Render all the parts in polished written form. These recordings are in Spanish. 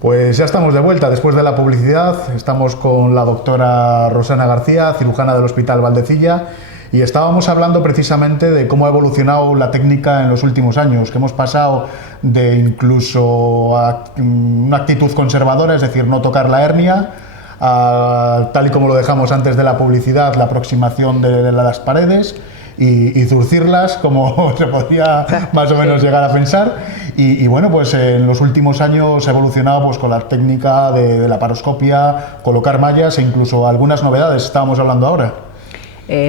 Pues ya estamos de vuelta después de la publicidad. Estamos con la doctora Rosana García, cirujana del Hospital Valdecilla, y estábamos hablando precisamente de cómo ha evolucionado la técnica en los últimos años, que hemos pasado de incluso a una actitud conservadora, es decir, no tocar la hernia, a, tal y como lo dejamos antes de la publicidad, la aproximación de las paredes y zurcirlas, como se podría más o menos llegar a pensar. Y bueno, pues en los últimos años ha evolucionado pues con la técnica de la laparoscopia, colocar mallas e incluso algunas novedades, estábamos hablando ahora.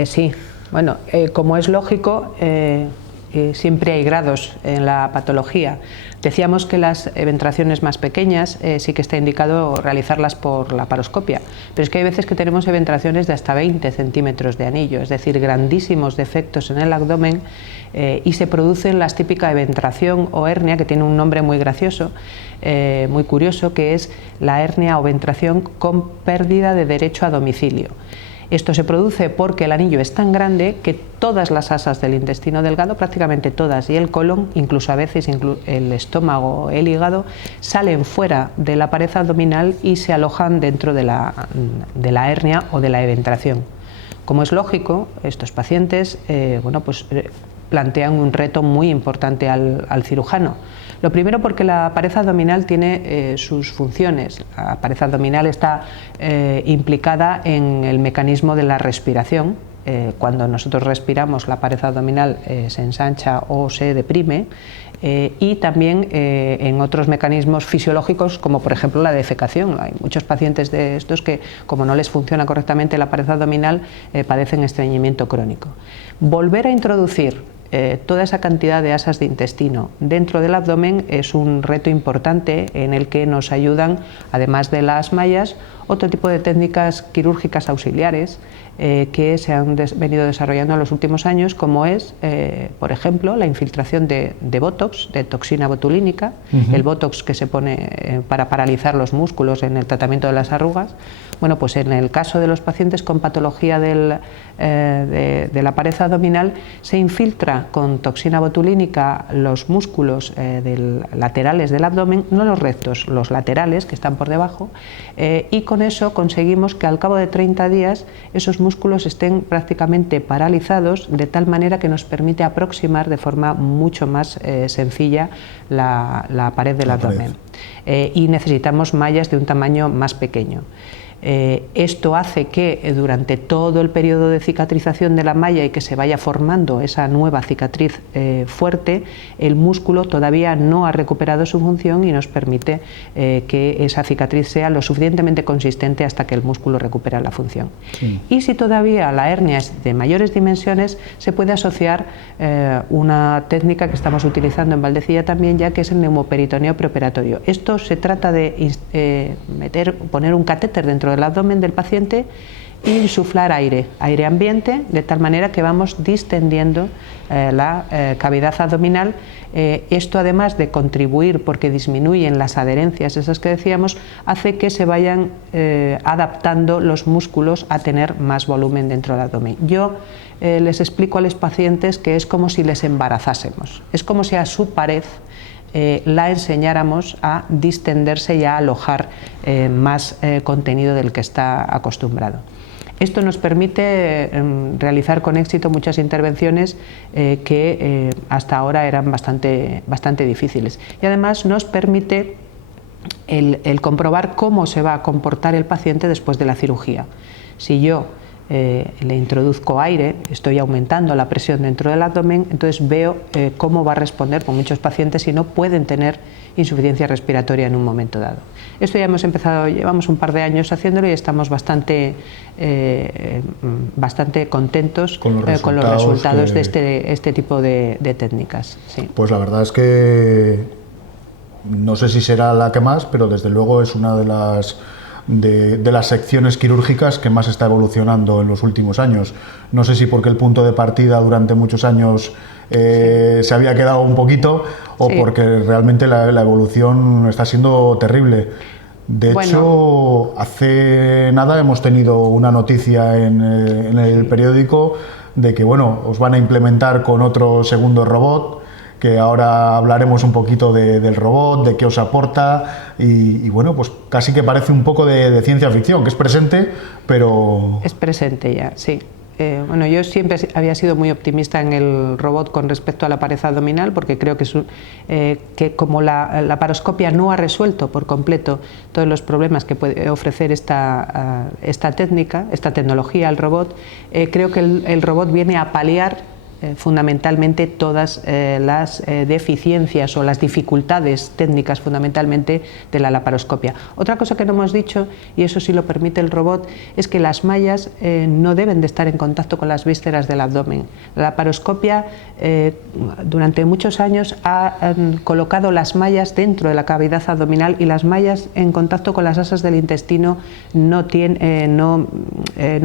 Sí, bueno, como es lógico, siempre hay grados en la patología. Decíamos que las eventraciones más pequeñas sí que está indicado realizarlas por laparoscopia, pero es que hay veces que tenemos eventraciones de hasta 20 centímetros de anillo, es decir, grandísimos defectos en el abdomen, y se producen las típicas eventración o hernia, que tiene un nombre muy gracioso, muy curioso, que es la hernia o eventración con pérdida de derecho a domicilio. Esto se produce porque el anillo es tan grande que todas las asas del intestino delgado, prácticamente todas, y el colon, incluso a veces el estómago, el hígado, salen fuera de la pared abdominal y se alojan dentro de la hernia o de la eventración. Como es lógico, estos pacientes plantean un reto muy importante al cirujano. Lo primero, porque la pared abdominal tiene sus funciones. La pared abdominal está implicada en el mecanismo de la respiración. Cuando nosotros respiramos, la pared abdominal se ensancha o se deprime, y también en otros mecanismos fisiológicos, como por ejemplo la defecación. Hay muchos pacientes de estos que, como no les funciona correctamente la pared abdominal, padecen estreñimiento crónico. Volver a introducir toda esa cantidad de asas de intestino dentro del abdomen es un reto importante, en el que nos ayudan, además de las mallas, otro tipo de técnicas quirúrgicas auxiliares que se han venido desarrollando en los últimos años, como es, por ejemplo, la infiltración de Botox, de toxina botulínica, el Botox que se pone para paralizar los músculos en el tratamiento de las arrugas. Bueno, pues en el caso de los pacientes con patología de la pared abdominal, se infiltra con toxina botulínica los músculos laterales del abdomen, no los rectos, los laterales que están por debajo, y con eso conseguimos que al cabo de 30 días esos músculos estén prácticamente paralizados, de tal manera que nos permite aproximar de forma mucho más sencilla la pared del abdomen. Y necesitamos mallas de un tamaño más pequeño. Esto hace que durante todo el periodo de cicatrización de la malla y que se vaya formando esa nueva cicatriz fuerte, el músculo todavía no ha recuperado su función y nos permite que esa cicatriz sea lo suficientemente consistente hasta que el músculo recupera la función. Sí. Y si todavía la hernia es de mayores dimensiones, se puede asociar una técnica que estamos utilizando en Valdecilla también, ya que es el neumoperitoneo preoperatorio. Esto se trata de poner un catéter dentro del abdomen del paciente e insuflar aire ambiente, de tal manera que vamos distendiendo la cavidad abdominal. Esto, además de contribuir, porque disminuyen las adherencias esas que decíamos, hace que se vayan adaptando los músculos a tener más volumen dentro del abdomen. Yo les explico a los pacientes que es como si les embarazásemos, es como si a su pared la enseñáramos a distenderse y a alojar más contenido del que está acostumbrado. Esto nos permite realizar con éxito muchas intervenciones que hasta ahora eran bastante difíciles, y además nos permite el comprobar cómo se va a comportar el paciente después de la cirugía. Si yo le introduzco aire, estoy aumentando la presión dentro del abdomen, entonces veo cómo va a responder, con muchos pacientes si no pueden tener insuficiencia respiratoria en un momento dado. Esto ya hemos empezado, llevamos un par de años haciéndolo y estamos bastante contentos con los resultados de este tipo de técnicas. Sí. Pues la verdad es que no sé si será la que más, pero desde luego es una de las secciones quirúrgicas que más está evolucionando en los últimos años. No sé si porque el punto de partida durante muchos años se había quedado un poquito, o porque realmente la evolución está siendo terrible. De hecho, hace nada hemos tenido una noticia en el periódico de que os van a implementar con otro segundo robot que ahora hablaremos un poquito del robot, de qué os aporta y bueno, pues casi que parece un poco de ciencia ficción, que es presente, pero... Es presente ya, sí. Bueno, yo siempre había sido muy optimista en el robot con respecto a la pared abdominal, porque creo que como la laparoscopia no ha resuelto por completo todos los problemas que puede ofrecer esta técnica, esta tecnología al robot, creo que el robot viene a paliar fundamentalmente todas las deficiencias o las dificultades técnicas fundamentalmente de la laparoscopia. Otra cosa que no hemos dicho, y eso sí lo permite el robot, es que las mallas no deben de estar en contacto con las vísceras del abdomen. La laparoscopia durante muchos años ha colocado las mallas dentro de la cavidad abdominal, y las mallas en contacto con las asas del intestino no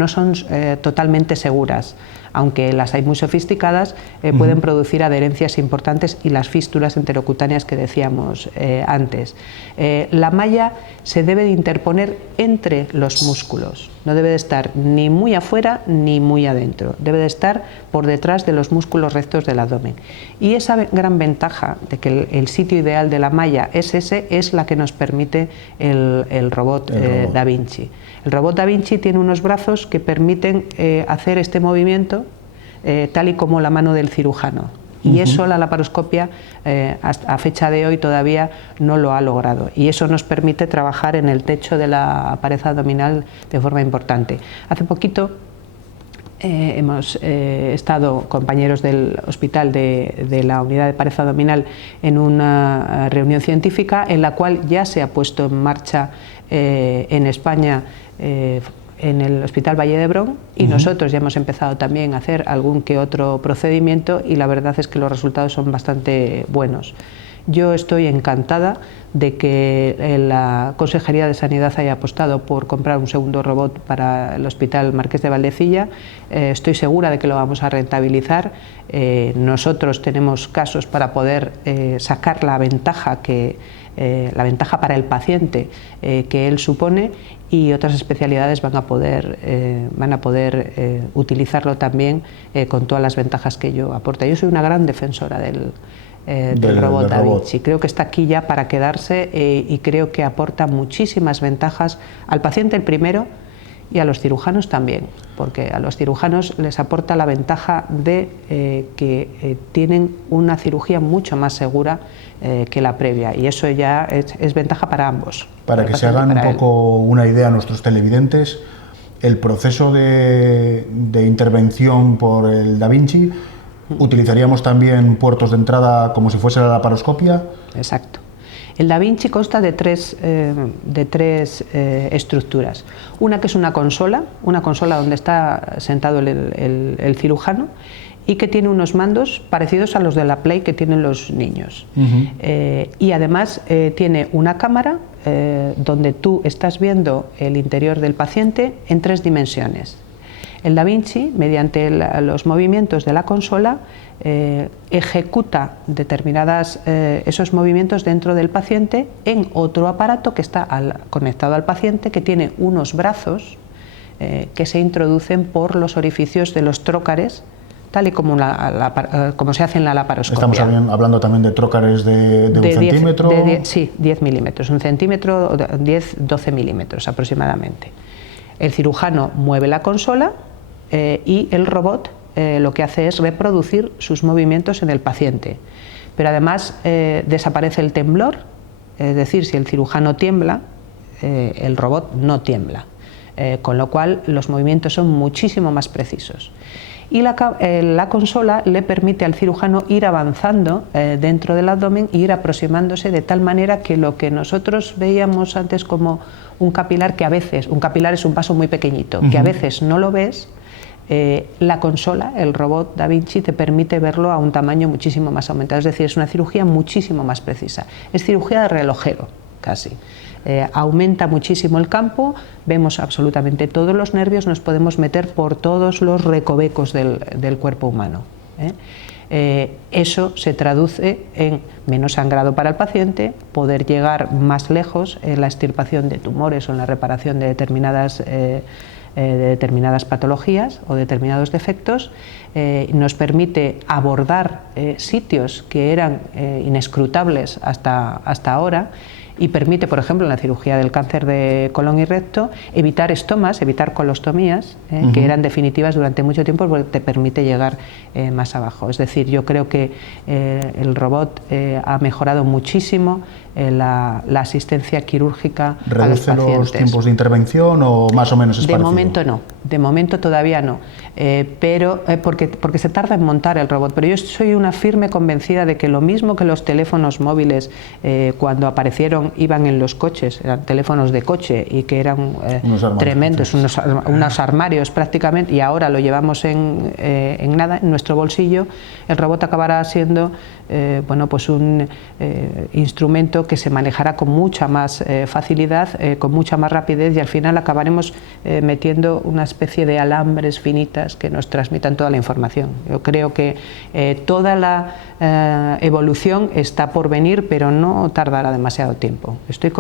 son totalmente seguras. Aunque las hay muy sofisticadas, pueden producir adherencias importantes y las fístulas enterocutáneas que decíamos antes. La malla se debe de interponer entre los músculos, no debe de estar ni muy afuera ni muy adentro, debe de estar por detrás de los músculos rectos del abdomen. Y esa gran ventaja de que el sitio ideal de la malla es ese, es la que nos permite el robot Da Vinci. El robot Da Vinci tiene unos brazos que permiten hacer este movimiento tal y como la mano del cirujano. Y eso la laparoscopia a fecha de hoy todavía no lo ha logrado. Y eso nos permite trabajar en el techo de la pared abdominal de forma importante. Hace poquito hemos estado compañeros del hospital de la unidad de pared abdominal en una reunión científica en la cual ya se ha puesto en marcha en España en el Hospital Valle d'Hebron, y nosotros ya hemos empezado también a hacer algún que otro procedimiento, y la verdad es que los resultados son bastante buenos. Yo estoy encantada de que la Consejería de Sanidad haya apostado por comprar un segundo robot para el Hospital Marqués de Valdecilla. Estoy segura de que lo vamos a rentabilizar. Nosotros tenemos casos para poder sacar la ventaja para el paciente que él supone, y otras especialidades van a poder utilizarlo también con todas las ventajas que ello aporta. Yo soy una gran defensora del robot Da Vinci. Creo que está aquí ya para quedarse y creo que aporta muchísimas ventajas al paciente el primero y a los cirujanos también, porque a los cirujanos les aporta la ventaja de que tienen una cirugía mucho más segura que la previa, y eso ya es ventaja para ambos. Para que se hagan un poco una idea a nuestros televidentes, el proceso de intervención por el Da Vinci, ¿utilizaríamos también puertos de entrada como si fuese la laparoscopia? Exacto. El Da Vinci consta de tres estructuras. Una que es una consola donde está sentado el cirujano, y que tiene unos mandos parecidos a los de la Play que tienen los niños. Y además tiene una cámara donde tú estás viendo el interior del paciente en 3 dimensiones. El Da Vinci, mediante los movimientos de la consola, ejecuta esos movimientos dentro del paciente en otro aparato que está conectado al paciente, que tiene unos brazos que se introducen por los orificios de los trócares, tal y como se hace en la laparoscopia. Estamos hablando también de trócares de un centímetro. Sí, 10 milímetros, un centímetro, 10-12 milímetros aproximadamente. El cirujano mueve la consola y el robot lo que hace es reproducir sus movimientos en el paciente. Pero además desaparece el temblor, es decir, si el cirujano tiembla, el robot no tiembla, con lo cual los movimientos son muchísimo más precisos. Y la consola le permite al cirujano ir avanzando dentro del abdomen e ir aproximándose de tal manera que lo que nosotros veíamos antes como un capilar, que a veces, un capilar es un paso muy pequeñito, que a veces no lo ves, la consola, el robot Da Vinci, te permite verlo a un tamaño muchísimo más aumentado, es decir, es una cirugía muchísimo más precisa, es cirugía de relojero casi. Aumenta muchísimo el campo, vemos absolutamente todos los nervios, nos podemos meter por todos los recovecos del cuerpo humano. Eso se traduce en menos sangrado para el paciente, poder llegar más lejos en la extirpación de tumores o en la reparación de determinadas de determinadas patologías o determinados defectos, nos permite abordar sitios que eran inescrutables hasta ahora, y permite, por ejemplo, en la cirugía del cáncer de colon y recto, evitar estomas, evitar colostomías, que eran definitivas durante mucho tiempo, porque te permite llegar más abajo. Es decir, yo creo que el robot ha mejorado muchísimo la asistencia quirúrgica a los pacientes. ¿Reduce los tiempos de intervención o más o menos es parecido? De momento no, de momento todavía no, pero porque se tarda en montar el robot, pero yo soy una firme convencida de que lo mismo que los teléfonos móviles cuando aparecieron iban en los coches, eran teléfonos de coche y que eran tremendos, unos armarios prácticamente, y ahora lo llevamos en nada, en nuestro bolsillo. El robot acabará siendo bueno, pues un instrumento que se manejará con mucha más facilidad, con mucha más rapidez, y al final acabaremos metiendo una especie de alambres finitas que nos transmitan toda la información. Yo creo que toda la evolución está por venir, pero no tardará demasiado tiempo. Estoy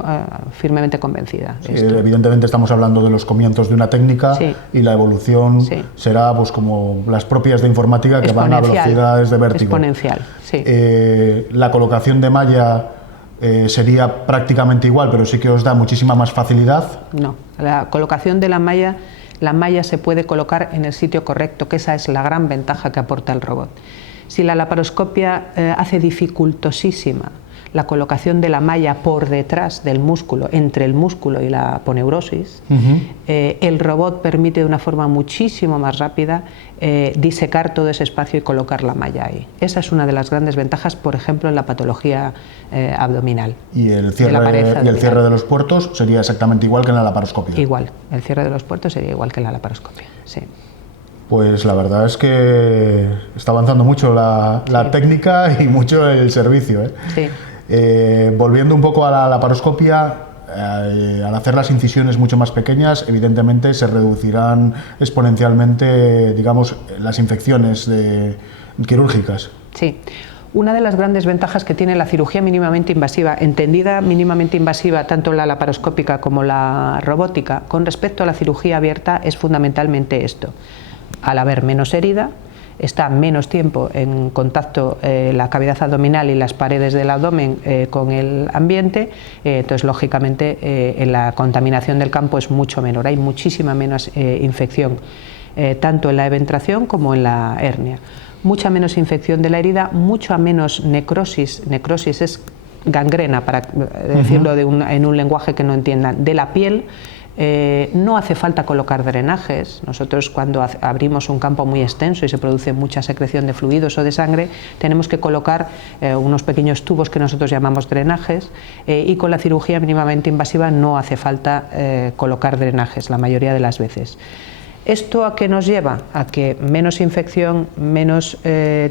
firmemente convencida. Sí, evidentemente estamos hablando de los comienzos de una técnica, sí, y la evolución, sí, será pues como las propias de informática, que van a velocidades de vértigo. Exponencial, sí. La colocación de malla sería prácticamente igual, pero sí que os da muchísima más facilidad. No, la colocación de la malla se puede colocar en el sitio correcto, que esa es la gran ventaja que aporta el robot. Si la laparoscopia hace dificultosísima la colocación de la malla por detrás del músculo, entre el músculo y la aponeurosis, el robot permite de una forma muchísimo más rápida disecar todo ese espacio y colocar la malla ahí. Esa es una de las grandes ventajas, por ejemplo, en la patología abdominal. ¿Y el cierre de los puertos sería exactamente igual que en la laparoscopia? Igual, el cierre de los puertos sería igual que en la laparoscopia, sí. Pues la verdad es que está avanzando mucho la sí, técnica y mucho el servicio, ¿eh? Sí. Volviendo un poco a la laparoscopia, al hacer las incisiones mucho más pequeñas, evidentemente se reducirán exponencialmente, digamos, las infecciones quirúrgicas. Sí. Una de las grandes ventajas que tiene la cirugía mínimamente invasiva, entendida mínimamente invasiva tanto la laparoscópica como la robótica, con respecto a la cirugía abierta, es fundamentalmente esto. Al haber menos herida, está menos tiempo en contacto la cavidad abdominal y las paredes del abdomen con el ambiente, entonces lógicamente la contaminación del campo es mucho menor, hay muchísima menos infección, tanto en la eventración como en la hernia. Mucha menos infección de la herida, mucha menos necrosis. Necrosis es gangrena, para decirlo en un lenguaje que no entiendan, de la piel. No hace falta colocar drenajes. Nosotros, cuando abrimos un campo muy extenso y se produce mucha secreción de fluidos o de sangre, tenemos que colocar unos pequeños tubos que nosotros llamamos drenajes, y con la cirugía mínimamente invasiva no hace falta colocar drenajes la mayoría de las veces. ¿Esto a qué nos lleva? A que menos infección, menos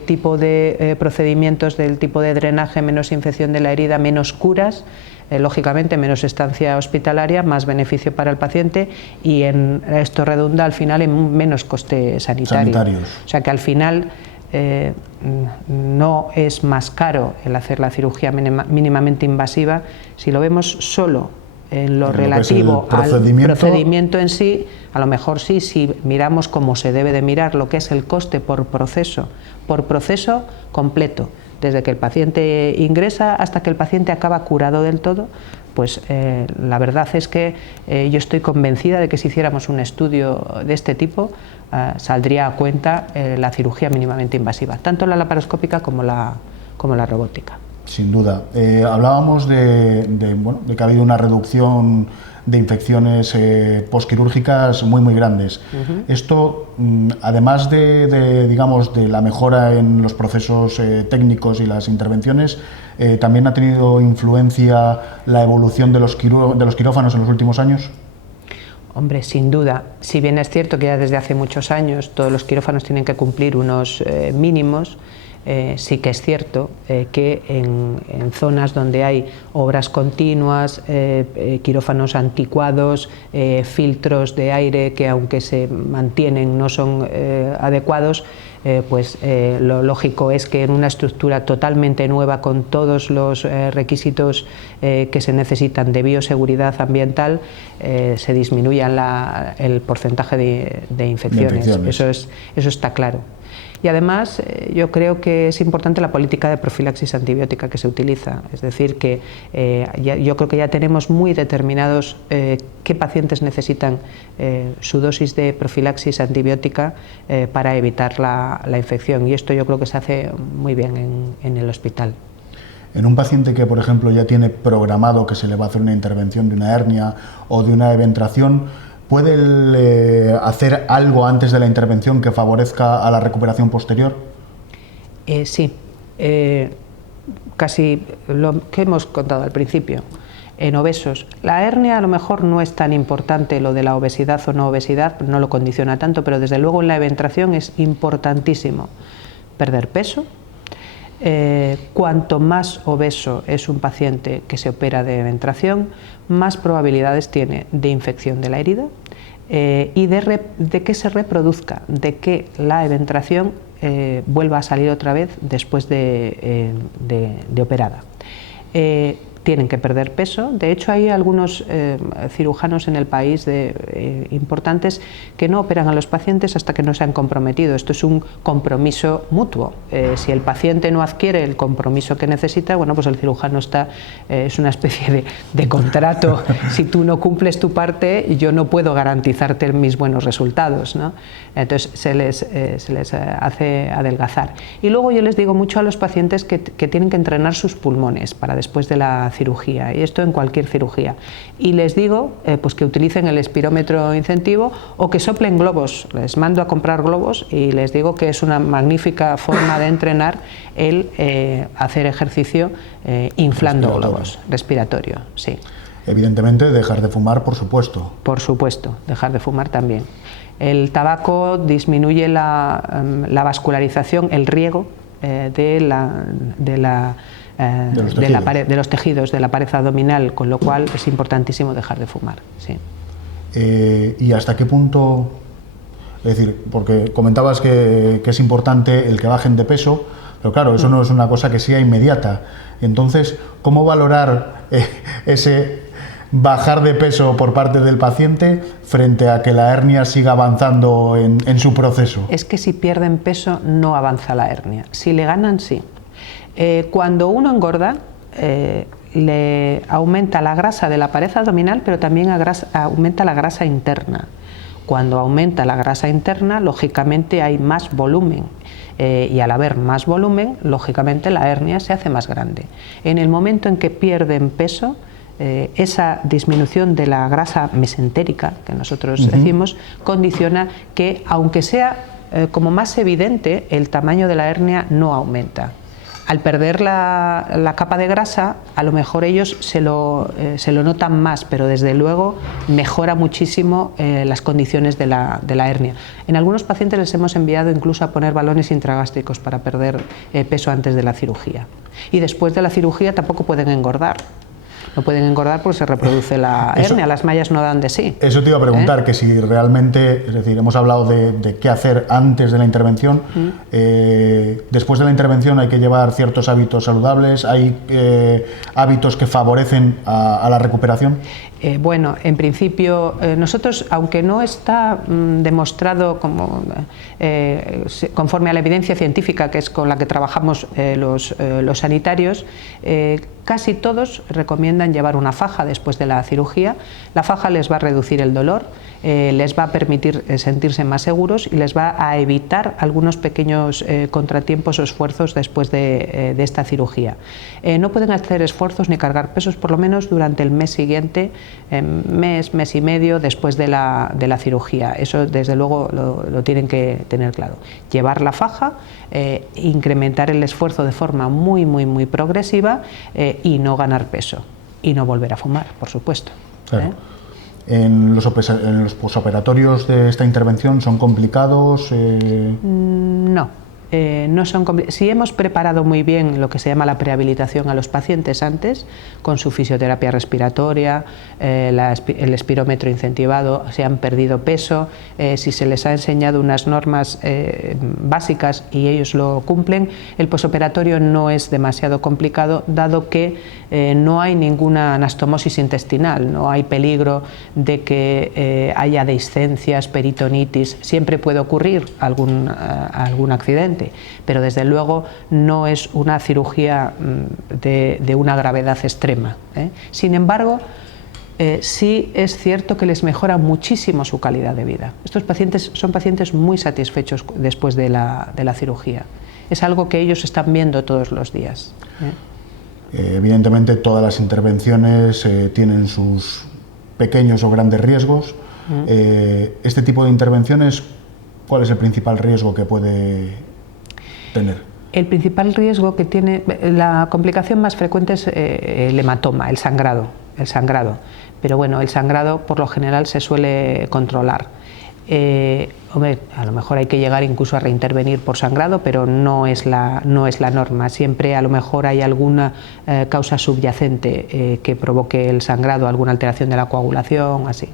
tipo de procedimientos del tipo de drenaje, menos infección de la herida, menos curas, lógicamente menos estancia hospitalaria, más beneficio para el paciente, y esto redunda al final en menos coste sanitario. O sea que al final no es más caro el hacer la cirugía mínimamente invasiva. Si lo vemos solo en lo relativo al procedimiento en sí, a lo mejor sí, si miramos como se debe de mirar lo que es el coste por proceso completo, desde que el paciente ingresa hasta que el paciente acaba curado del todo, pues la verdad es que yo estoy convencida de que si hiciéramos un estudio de este tipo, saldría a cuenta la cirugía mínimamente invasiva, tanto la laparoscópica como la robótica. Sin duda. Hablábamos de que ha habido una reducción de infecciones postquirúrgicas muy grandes. Esto, además digamos, de la mejora en los procesos técnicos y las intervenciones, ¿también ha tenido influencia la evolución de los quirófanos en los últimos años? Hombre, sin duda. Si bien es cierto que ya desde hace muchos años todos los quirófanos tienen que cumplir unos mínimos, sí que es cierto que en zonas donde hay obras continuas, quirófanos anticuados, filtros de aire que aunque se mantienen no son adecuados, lo lógico es que en una estructura totalmente nueva, con todos los requisitos que se necesitan de bioseguridad ambiental, se disminuya el porcentaje de infecciones. Eso está claro. Y además yo creo que es importante la política de profilaxis antibiótica que se utiliza, es decir, que yo creo que ya tenemos muy determinados qué pacientes necesitan su dosis de profilaxis antibiótica para evitar la infección, y esto yo creo que se hace muy bien en el hospital. En un paciente que, por ejemplo, ya tiene programado que se le va a hacer una intervención de una hernia o de una eventración, ¿puede hacer algo antes de la intervención que favorezca a la recuperación posterior? Sí, casi lo que hemos contado al principio. En obesos, la hernia a lo mejor no es tan importante, lo de la obesidad o no obesidad, no lo condiciona tanto, pero desde luego en la eventración es importantísimo perder peso. Cuanto más obeso es un paciente que se opera de eventración, más probabilidades tiene de infección de la herida y de que se reproduzca, de que la eventración vuelva a salir otra vez después de operada. Tienen que perder peso. De hecho, hay algunos cirujanos en el país importantes que no operan a los pacientes hasta que no se han comprometido. Esto es un compromiso mutuo. Si el paciente no adquiere el compromiso que necesita, bueno, pues el cirujano es una especie de contrato. Si tú no cumples tu parte, yo no puedo garantizarte mis buenos resultados, ¿no? Entonces se les hace adelgazar. Y luego yo les digo mucho a los pacientes que tienen que entrenar sus pulmones para después de la cirugía, y esto en cualquier cirugía, y les digo pues que utilicen el espirómetro incentivo o que soplen globos. Les mando a comprar globos y les digo que es una magnífica forma de entrenar el hacer ejercicio inflando globos, respiratorio, sí. Evidentemente dejar de fumar, por supuesto. Por supuesto, dejar de fumar también. El tabaco disminuye la vascularización, el riego de los tejidos de la pared abdominal, con lo cual es importantísimo dejar de fumar. Sí. ¿Y hasta qué punto? Es decir, porque comentabas que es importante el que bajen de peso, pero claro, eso no es una cosa que sea inmediata. Entonces, ¿cómo valorar ese bajar de peso por parte del paciente frente a que la hernia siga avanzando en su proceso? Es que si pierden peso no avanza la hernia, si le ganan sí. Cuando uno engorda, le aumenta la grasa de la pared abdominal, pero también aumenta la grasa interna. Cuando aumenta la grasa interna, lógicamente hay más volumen, y al haber más volumen, lógicamente la hernia se hace más grande. En el momento en que pierden peso, esa disminución de la grasa mesentérica, que nosotros decimos, condiciona que, aunque sea como más evidente, el tamaño de la hernia no aumenta. Al perder la capa de grasa, a lo mejor ellos se lo notan más, pero desde luego mejora muchísimo las condiciones de la hernia. En algunos pacientes les hemos enviado incluso a poner balones intragástricos para perder peso antes de la cirugía. Y después de la cirugía tampoco pueden engordar. No pueden engordar porque se reproduce la hernia, las mallas no dan de sí. Eso te iba a preguntar, que si realmente, es decir, hemos hablado de qué hacer antes de la intervención, después de la intervención hay que llevar ciertos hábitos saludables, hay hábitos que favorecen a la recuperación. Bueno, en principio nosotros, aunque no está demostrado conforme a la evidencia científica, que es con la que trabajamos los sanitarios, casi todos recomiendan llevar una faja después de la cirugía. La faja les va a reducir el dolor, les va a permitir sentirse más seguros y les va a evitar algunos pequeños contratiempos o esfuerzos después de esta cirugía. No pueden hacer esfuerzos ni cargar pesos por lo menos durante el mes siguiente, mes y medio después de la cirugía. Eso desde luego lo tienen que tener claro. Llevar la faja, incrementar el esfuerzo de forma muy progresiva y no ganar peso y no volver a fumar, por supuesto. Claro. ¿En los posoperatorios de esta intervención son complicados? No. no son si hemos preparado muy bien lo que se llama la prehabilitación a los pacientes antes, con su fisioterapia respiratoria, el espirómetro incentivado, si han perdido peso, si se les ha enseñado unas normas básicas y ellos lo cumplen, el posoperatorio no es demasiado complicado, dado que no hay ninguna anastomosis intestinal, no hay peligro de que haya dehiscencias, peritonitis. Siempre puede ocurrir algún accidente, pero desde luego no es una cirugía de una gravedad extrema. Sin embargo, sí es cierto que les mejora muchísimo su calidad de vida. Estos pacientes son pacientes muy satisfechos después de la cirugía. Es algo que ellos están viendo todos los días. Evidentemente todas las intervenciones tienen sus pequeños o grandes riesgos. Este tipo de intervenciones, ¿cuál es el principal riesgo que puede tener? El principal riesgo que tiene, la complicación más frecuente es el hematoma, el sangrado. Pero bueno, el sangrado por lo general se suele controlar. Hombre, a lo mejor hay que llegar incluso a reintervenir por sangrado, pero no es la norma. Siempre a lo mejor hay alguna causa subyacente que provoque el sangrado, alguna alteración de la coagulación, así.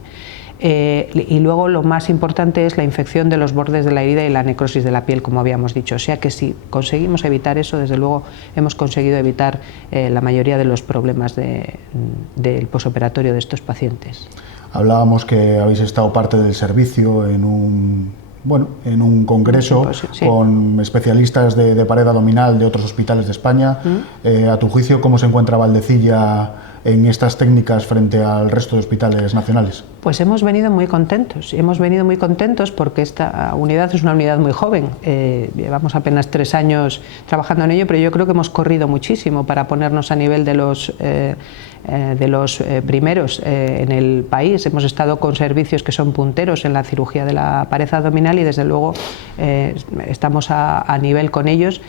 Y luego lo más importante es la infección de los bordes de la herida y la necrosis de la piel, como habíamos dicho. O sea que si conseguimos evitar eso, desde luego hemos conseguido evitar la mayoría de los problemas del posoperatorio de estos pacientes. Hablábamos que habéis estado parte del servicio en un congreso sí, con especialistas de pared abdominal de otros hospitales de España. A tu juicio, ¿cómo se encuentra Valdecilla en estas técnicas frente al resto de hospitales nacionales? Pues hemos venido muy contentos porque esta unidad es una unidad muy joven. Llevamos apenas 3 años trabajando en ello, pero yo creo que hemos corrido muchísimo para ponernos a nivel de los primeros en el país. Hemos estado con servicios que son punteros en la cirugía de la pared abdominal y desde luego estamos a nivel con ellos.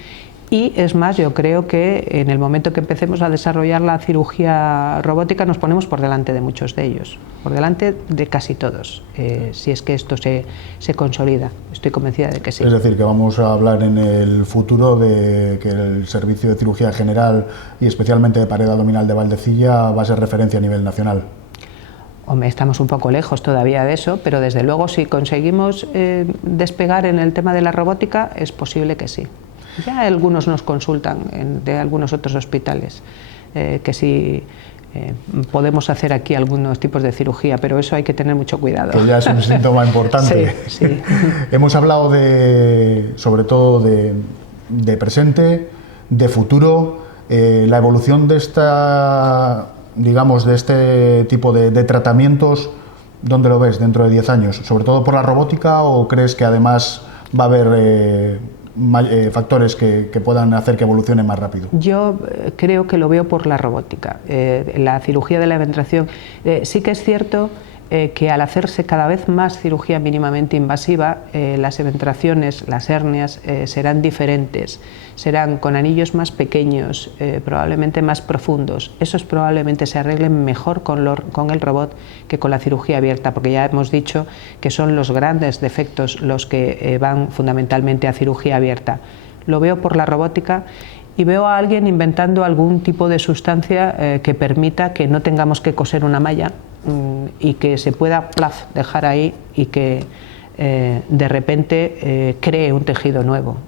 Y es más, yo creo que en el momento que empecemos a desarrollar la cirugía robótica nos ponemos por delante de muchos de ellos, por delante de casi todos, si es que esto se consolida. Estoy convencida de que sí. Es decir, que vamos a hablar en el futuro de que el servicio de cirugía general y especialmente de pared abdominal de Valdecilla va a ser referencia a nivel nacional. Hombre, estamos un poco lejos todavía de eso, pero desde luego si conseguimos despegar en el tema de la robótica es posible que sí. Ya algunos nos consultan de algunos otros hospitales que si podemos hacer aquí algunos tipos de cirugía, pero eso hay que tener mucho cuidado. Que ya es un síntoma importante. Sí, sí. Hemos hablado sobre todo de presente, de futuro, la evolución de de este tipo de tratamientos. ¿Dónde lo ves dentro de 10 años? ¿Sobre todo por la robótica o crees que además va a haber factores que puedan hacer que evolucione más rápido? Yo creo que lo veo por la robótica. La cirugía de la eventación, sí que es cierto que al hacerse cada vez más cirugía mínimamente invasiva, las eventraciones, las hernias serán diferentes, serán con anillos más pequeños, probablemente más profundos. Esos probablemente se arreglen mejor con el robot que con la cirugía abierta, porque ya hemos dicho que son los grandes defectos los que van fundamentalmente a cirugía abierta. Lo veo por la robótica y veo a alguien inventando algún tipo de sustancia que permita que no tengamos que coser una malla y que se pueda dejar ahí y que de repente cree un tejido nuevo.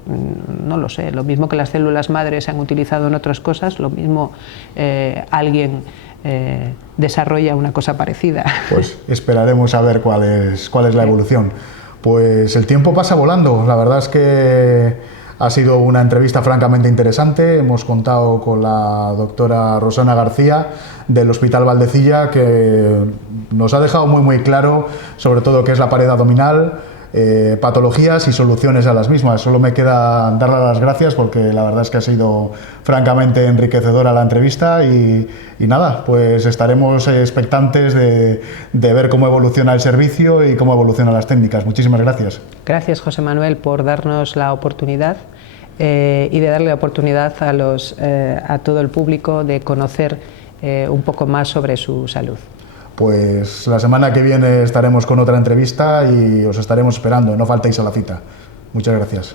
No lo sé, lo mismo que las células madres se han utilizado en otras cosas, lo mismo alguien desarrolla una cosa parecida. Pues esperaremos a ver cuál es la evolución. Pues el tiempo pasa volando, la verdad es que ha sido una entrevista francamente interesante. Hemos contado con la doctora Rosana García del Hospital Valdecilla, que nos ha dejado muy claro sobre todo qué es la pared abdominal, patologías y soluciones a las mismas. Solo me queda darle las gracias porque la verdad es que ha sido francamente enriquecedora la entrevista y nada, pues estaremos expectantes de ver cómo evoluciona el servicio y cómo evolucionan las técnicas. Muchísimas gracias. Gracias, José Manuel, por darnos la oportunidad y de darle la oportunidad a todo el público de conocer un poco más sobre su salud. Pues la semana que viene estaremos con otra entrevista y os estaremos esperando, no faltéis a la cita. Muchas gracias.